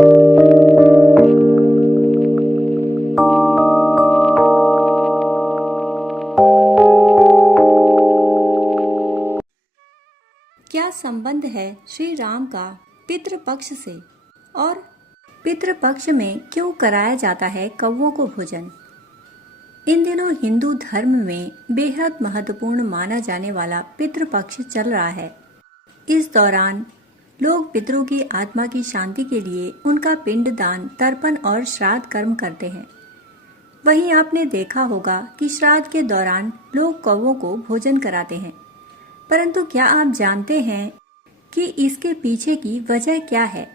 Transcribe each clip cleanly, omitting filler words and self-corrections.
क्या संबंध है श्री राम का पितृपक्ष से, और पितृपक्ष में क्यों कराया जाता है कौवों को भोजन? इन दिनों हिंदू धर्म में बेहद महत्वपूर्ण माना जाने वाला पितृपक्ष चल रहा है। इस दौरान लोग पितरों की आत्मा की शांति के लिए उनका पिंडदान, तर्पण और श्राद्ध कर्म करते हैं। वहीं आपने देखा होगा कि श्राद्ध के दौरान लोग कौवों को भोजन कराते हैं। परंतु क्या आप जानते हैं कि इसके पीछे की वजह क्या है?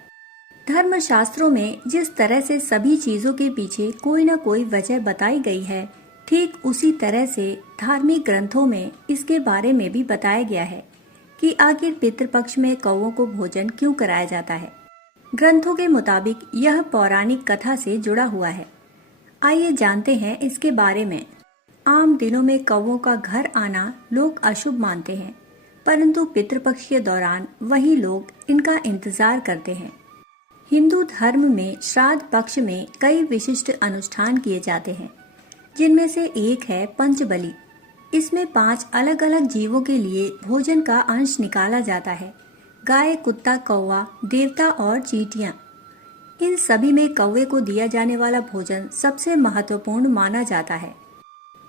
धर्मशास्त्रों में जिस तरह से सभी चीजों के पीछे कोई न कोई वजह बताई गई है, ठीक उसी तरह से धार्मिक ग्रंथों में इसके बारे में भी बताया गया है कि आखिर पितृपक्ष में कौवों को भोजन क्यों कराया जाता है। ग्रंथों के मुताबिक यह पौराणिक कथा से जुड़ा हुआ है। आइए जानते हैं इसके बारे में। आम दिनों में कौवों का घर आना लोग अशुभ मानते हैं, परंतु पितृपक्ष के दौरान वही लोग इनका इंतजार करते हैं। हिंदू धर्म में श्राद्ध पक्ष में कई विशिष्ट अनुष्ठान किए जाते हैं, जिनमें से एक है पंचबलि। इसमें 5 अलग अलग जीवों के लिए भोजन का अंश निकाला जाता है। गाय, कुत्ता, कौवा, देवता और चींटियां। इन सभी में कौवे को दिया जाने वाला भोजन सबसे महत्वपूर्ण माना जाता है।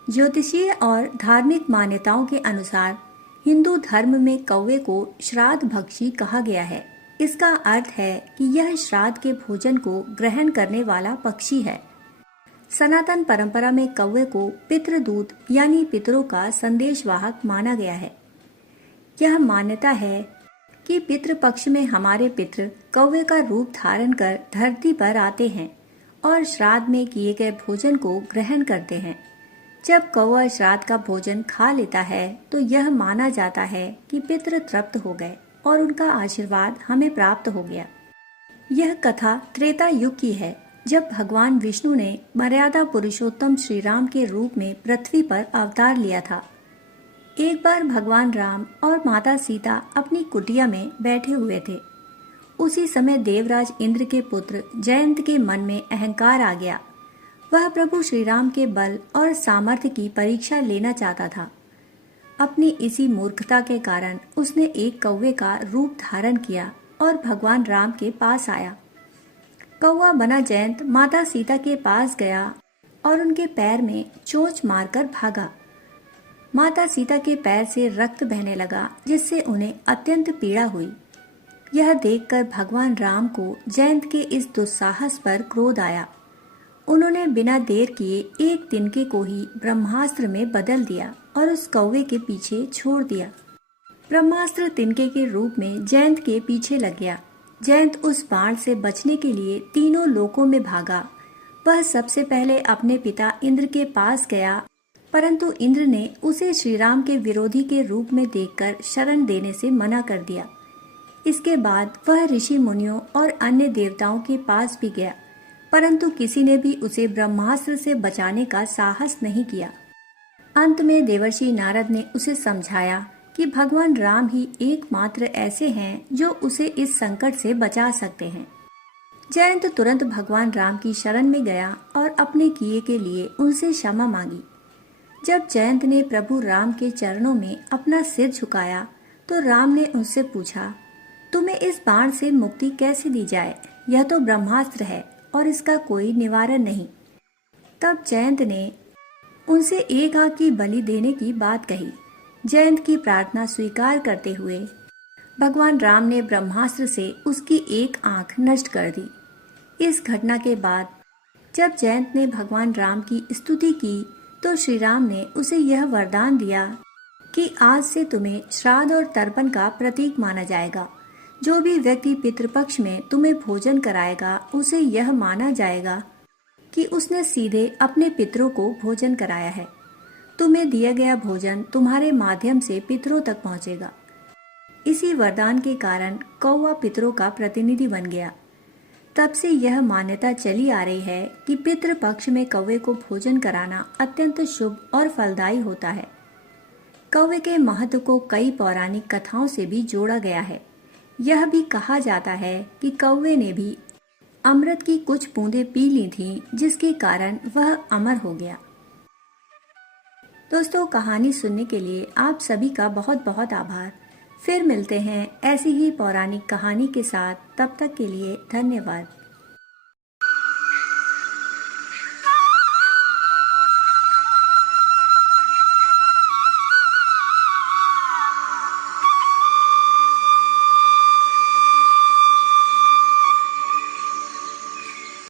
ज्योतिषीय और धार्मिक मान्यताओं के अनुसार हिंदू धर्म में कौवे को श्राद्ध भक्षी कहा गया है। इसका अर्थ है कि यह श्राद्ध के भोजन को ग्रहण करने वाला पक्षी है। सनातन परंपरा में कौवे को पितृदूत यानी पितरों का संदेशवाहक माना गया है। यह मान्यता है कि पितृपक्ष में हमारे पितृ कौवे का रूप धारण कर धरती पर आते हैं और श्राद्ध में किए गए भोजन को ग्रहण करते हैं। जब कौवा श्राद्ध का भोजन खा लेता है तो यह माना जाता है कि पितृ तृप्त हो गए और उनका आशीर्वाद हमें प्राप्त हो गया। यह कथा त्रेता युग की है, जब भगवान विष्णु ने मर्यादा पुरुषोत्तम श्री राम के रूप में पृथ्वी पर अवतार लिया था। एक बार भगवान राम और माता सीता अपनी कुटिया में बैठे हुए थे। उसी समय देवराज इंद्र के पुत्र जयंत के मन में अहंकार आ गया। वह प्रभु श्री राम के बल और सामर्थ्य की परीक्षा लेना चाहता था। अपनी इसी मूर्खता के कारण उसने एक कौवे का रूप धारण किया और भगवान राम के पास आया। कौवा बना जयंत माता सीता के पास गया और उनके पैर में चोंच मारकर भागा। माता सीता के पैर से रक्त बहने लगा, जिससे उन्हें अत्यंत पीड़ा हुई। यह देखकर भगवान राम को जयंत के इस दुस्साहस पर क्रोध आया। उन्होंने बिना देर किए एक तिनके को ही ब्रह्मास्त्र में बदल दिया और उस कौवे के पीछे छोड़ दिया। ब्रह्मास्त्र तिनके के रूप में जयंत के पीछे लग गया। जयंत उस बाण से बचने के लिए तीनों लोकों में भागा। वह सबसे पहले अपने पिता इंद्र के पास गया, परंतु इंद्र ने उसे श्री राम के विरोधी के रूप में देखकर शरण देने से मना कर दिया। इसके बाद वह ऋषि मुनियों और अन्य देवताओं के पास भी गया, परंतु किसी ने भी उसे ब्रह्मास्त्र से बचाने का साहस नहीं किया। अंत में देवर्षि नारद ने उसे समझाया कि भगवान राम ही एकमात्र ऐसे हैं जो उसे इस संकट से बचा सकते हैं। जयंत तुरंत भगवान राम की शरण में गया और अपने किए के लिए उनसे क्षमा मांगी। जब जयंत ने प्रभु राम के चरणों में अपना सिर झुकाया तो राम ने उनसे पूछा, तुम्हें इस बाण से मुक्ति कैसे दी जाए? यह तो ब्रह्मास्त्र है और इसका कोई निवारण नहीं। तब जयंत ने उनसे एक आंख की बलि देने की बात कही। जयंत की प्रार्थना स्वीकार करते हुए भगवान राम ने ब्रह्मास्त्र से उसकी एक आंख नष्ट कर दी। इस घटना के बाद जब जयंत ने भगवान राम की स्तुति की तो श्री राम ने उसे यह वरदान दिया कि आज से तुम्हें श्राद्ध और तर्पण का प्रतीक माना जाएगा। जो भी व्यक्ति पितृपक्ष में तुम्हें भोजन कराएगा उसे यह माना जाएगा कि उसने सीधे अपने पितरों को भोजन कराया है। तुम्हें दिया गया भोजन तुम्हारे माध्यम से पितरों तक पहुंचेगा। इसी वरदान के कारण कौवा पितरों का प्रतिनिधि बन गया। तब से यह मान्यता चली आ रही है कि पितृपक्ष में कौवे को भोजन कराना अत्यंत शुभ और फलदायी होता है। कौवे के महत्व को कई पौराणिक कथाओं से भी जोड़ा गया है। यह भी कहा जाता है कि कौवे ने भी अमृत की कुछ बूंदें पी ली थीं, जिसके कारण वह अमर हो गया। दोस्तों, कहानी सुनने के लिए आप सभी का बहुत बहुत आभार। फिर मिलते हैं ऐसी ही पौराणिक कहानी के साथ। तब तक के लिए धन्यवाद।